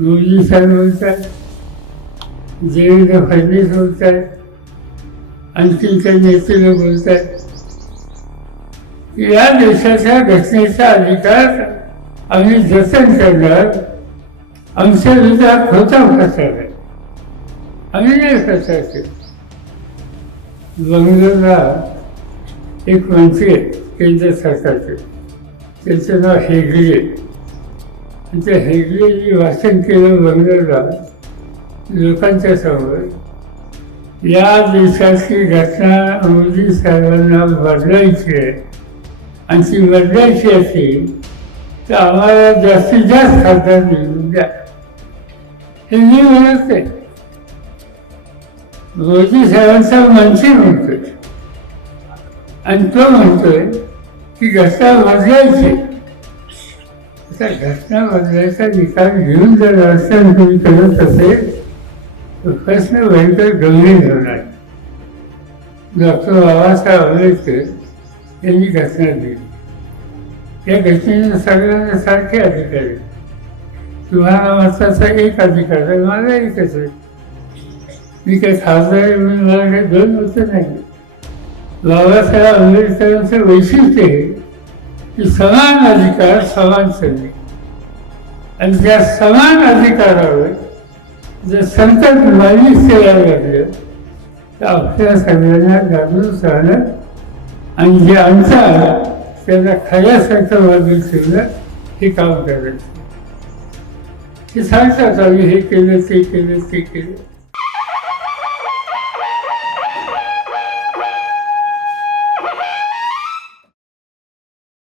मोदी साहेब बोलत आहेत देवेंद्र फडणवीस आहेत. आणखी काही नेते लोक बोलत आहेत. या देशाच्या घटनेचा अधिकार आम्ही जतन करणार. आमच्या विचार होता प्रसार आहे. आम्ही नाही प्रसार केला. बंगलोरला एक मंत्री आहे केंद्र सरकारचे. त्यांचं नाव हेगडे म्हणजे आणि त्या हेगडेजी भाषण केलं बंगलोरला लोकांच्या समोर या देशाची घटना मोदी साहेबांना बदलायची आहे. आणि ती बदलायची असेल तर आम्हाला जास्तीत जास्त खासदार निवडून द्या. हे मी म्हणत नाही. मोदी साहेबांचा मंत्री म्हणतोय. आणि तो म्हणतोय की घटना बदलायची त्या घटना बदलायचा निकाल घेऊन जर अडचण तुम्ही करत असेल तर प्रश्न भयंकर गंभीर होणार डॉक्टर बाबासाहेब आंबेडकर यांनी घटना दिली. या घटनेने सगळ्यांना सारखे अधिकार आहेत. तुम्हाला मताचा एक अधिकार आहे मला एकच आहे. मी काही खासदार आहे म्हणून मला काही दोन मतं नाही बाबासाहेब आंबेडकरांचं वैशिष्ट्य आहे की समान अधिकार समान संधी आणि त्या समान अधिकारावर जर संत मालिश करायला लागलं तर आपल्या सगळ्यांना जागरूक राहणं आणि जे आमचा त्यांना खऱ्या खऱ्यासारखं बाजूला ठेवलं हे काम करायचं. हे सांगतात आम्ही हे केलं ते केलं ते केलं.